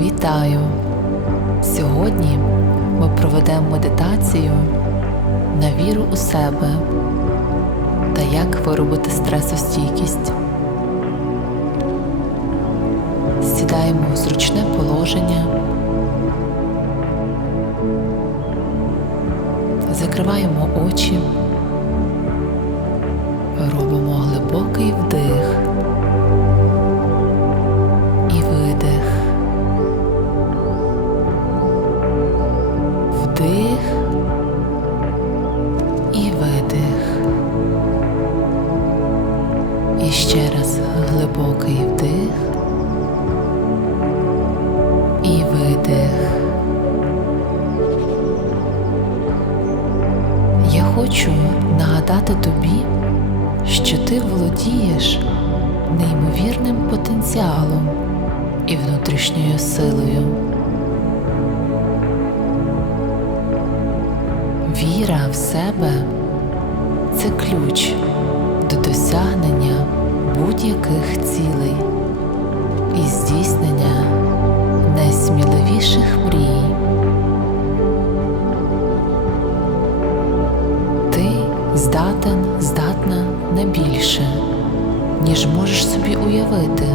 Вітаю! Сьогодні ми проведемо медитацію на віру у себе та як виробити стресостійкість. Сідаємо в зручне положення, закриваємо очі, робимо глибокий вдих Вдих і видих. І ще раз глибокий вдих і видих. Я хочу нагадати тобі, що ти володієш неймовірним потенціалом і внутрішньою силою. Віра в себе це ключ до досягнення будь-яких цілей і здійснення найсміливіших мрій. Ти здатен, здатна на більше, ніж можеш собі уявити.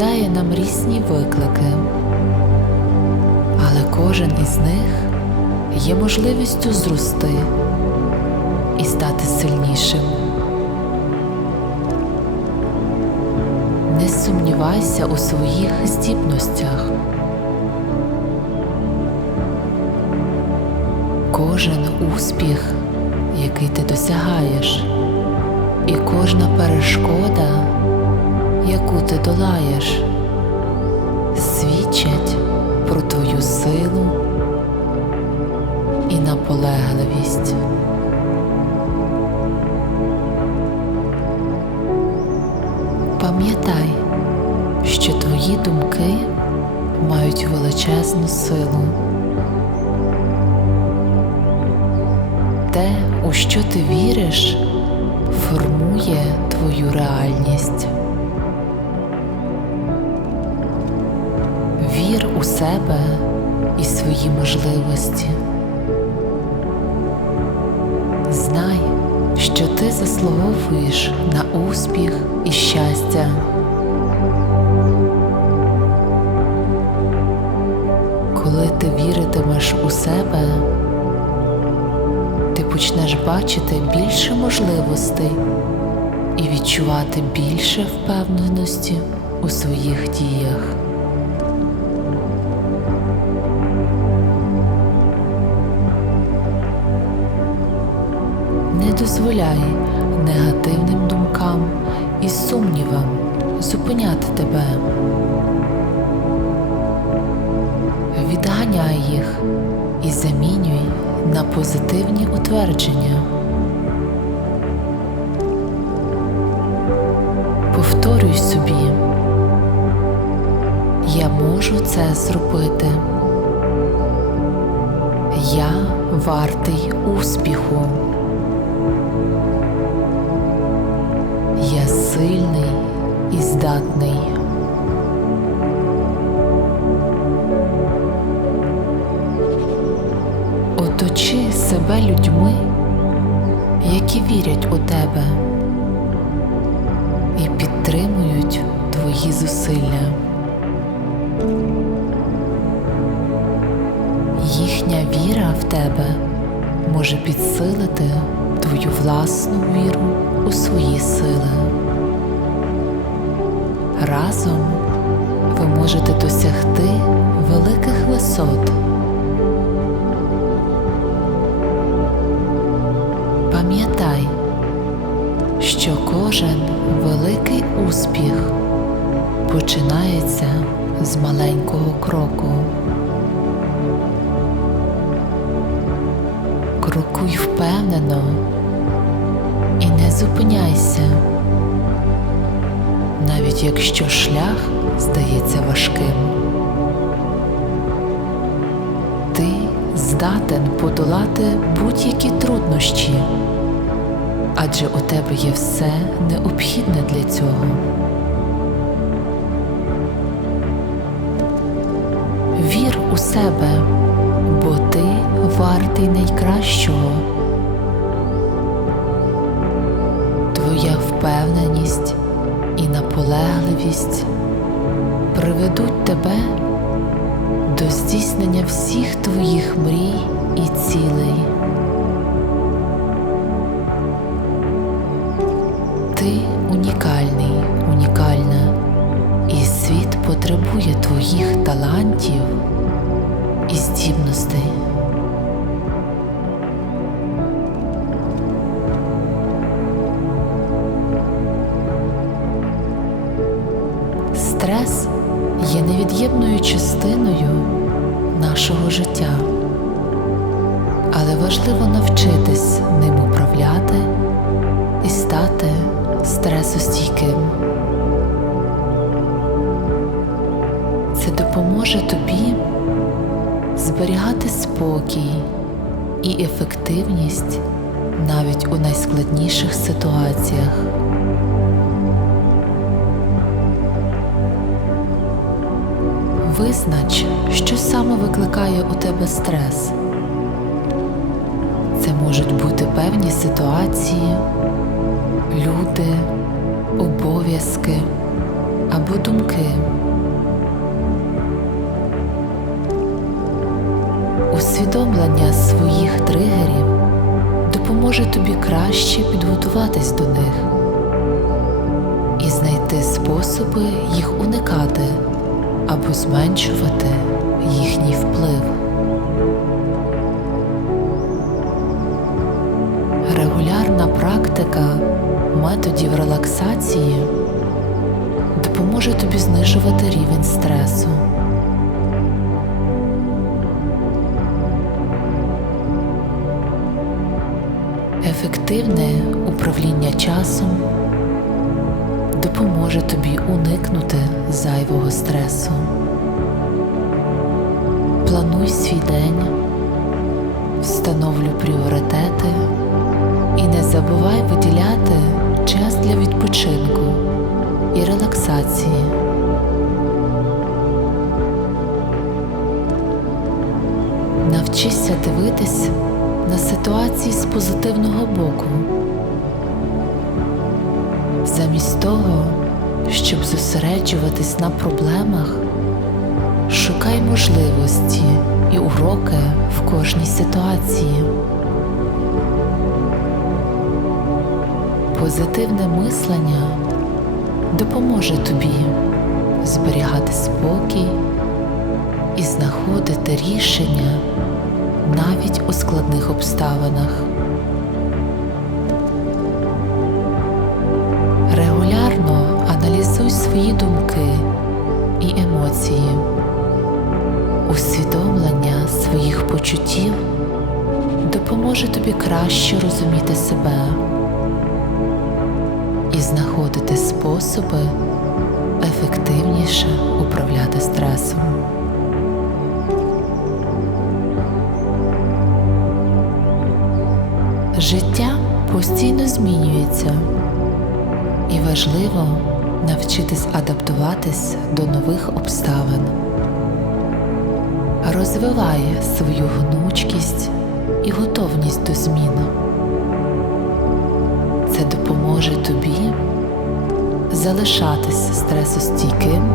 Підкидає нам різні виклики, але кожен із них є можливістю зрости і стати сильнішим. Не сумнівайся у своїх здібностях. Кожен успіх, який ти досягаєш, і кожна перешкода, яку ти долаєш, свідчать про твою силу і наполегливість. Пам'ятай, що твої думки мають величезну силу. Те, у що ти віриш, формує твою реальність. У себе і свої можливості. Знай, що ти заслуговуєш на успіх і щастя. Коли ти віритимеш у себе, ти почнеш бачити більше можливостей і відчувати більше впевненості у своїх діях. Дозволяй негативним думкам і сумнівам зупиняти тебе. Відганяй їх і замінюй на позитивні утвердження. Повторюй собі, я можу це зробити. Я вартий успіху. Сильний і здатний. Оточи себе людьми, які вірять у тебе і підтримують твої зусилля. Їхня віра в тебе може підсилити твою власну віру у свої сили. Разом ви можете досягти великих висот. Пам'ятай, що кожен великий успіх починається з маленького кроку. Крокуй впевнено і не зупиняйся, навіть якщо шлях здається важким. Ти здатен подолати будь-які труднощі адже у тебе є все необхідне для цього. Вір у себе, бо ти вартий найкращого. Твоя впевненість і наполегливість приведуть тебе до здійснення всіх твоїх мрій і цілей. Ти унікальний, унікальна, і світ потребує твоїх талантів і здібностей. Стрес є невід'ємною частиною нашого життя, але важливо навчитись ним управляти і стати стресостійким. Це допоможе тобі зберігати спокій і ефективність навіть у найскладніших ситуаціях. Визнач, що саме викликає у тебе стрес. Це можуть бути певні ситуації, люди, обов'язки або думки. Усвідомлення своїх тригерів допоможе тобі краще підготуватись до них і знайти способи їх уникати або зменшувати їхній вплив. Регулярна практика методів релаксації допоможе тобі знижувати рівень стресу. Ефективне управління часом допоможе тобі уникнути зайвого стресу. Плануй свій день, встановлюй пріоритети і не забувай виділяти час для відпочинку і релаксації. Навчися дивитись на ситуації з позитивного боку. Замість того, щоб зосереджуватись на проблемах, шукай можливості і уроки в кожній ситуації. Позитивне мислення допоможе тобі зберігати спокій і знаходити рішення навіть у складних обставинах. Свої думки і емоції, усвідомлення своїх почуттів допоможе тобі краще розуміти себе і знаходити способи ефективніше важливо навчитись адаптуватись до нових обставин. Розвивай свою гнучкість і готовність до змін. Це допоможе тобі залишатись стресостійким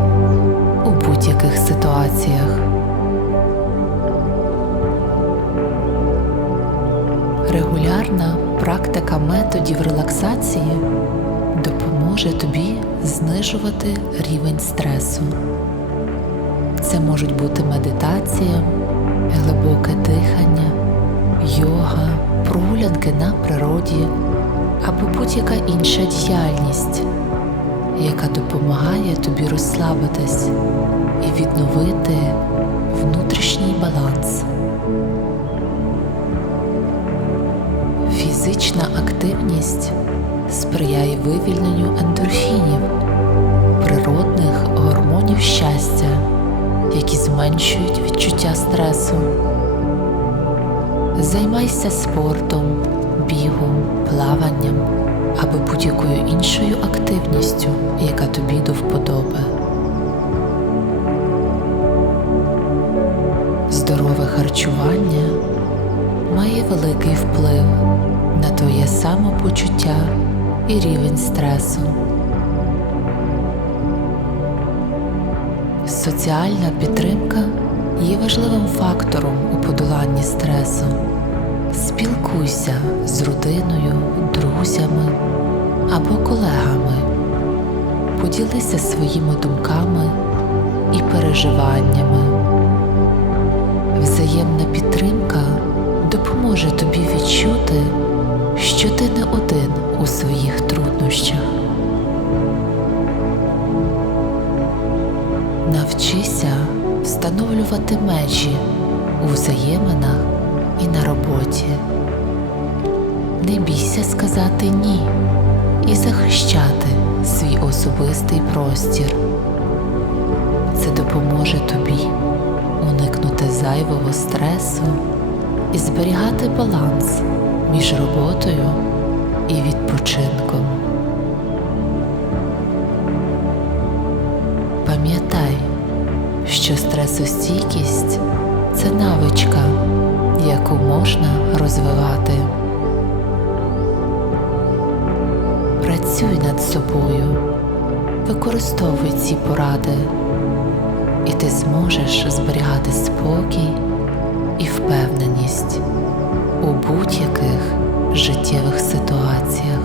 у будь-яких ситуаціях. Регулярна практика методів релаксації допоможе тобі знижувати рівень стресу. Це можуть бути медитація, глибоке дихання, йога, прогулянки на природі або будь-яка інша діяльність, яка допомагає тобі розслабитись і відновити внутрішній баланс. Фізична активність сприяє вивільненню ендорфінів, природних гормонів щастя, які зменшують відчуття стресу. Займайся спортом, бігом, плаванням або будь-якою іншою активністю, яка тобі до вподоби. Здорове харчування має великий вплив на твоє самопочуття і рівень стресу. Соціальна підтримка є важливим фактором у подоланні стресу. Спілкуйся з родиною, друзями або колегами. Поділися своїми думками і переживаннями. Взаємна підтримка допоможе тобі відчути, що ти не один у своїх труднощах. Навчися встановлювати межі у взаєминах і на роботі. Не бійся сказати ні і захищати свій особистий простір. Це допоможе тобі уникнути зайвого стресу і зберігати баланс між роботою і відпочинком. Пам'ятай, що стресостійкість це навичка, яку можна розвивати. Працюй над собою, використовуй ці поради, і ти зможеш зберігати спокій і впевненість у будь-яких життєвих ситуаціях.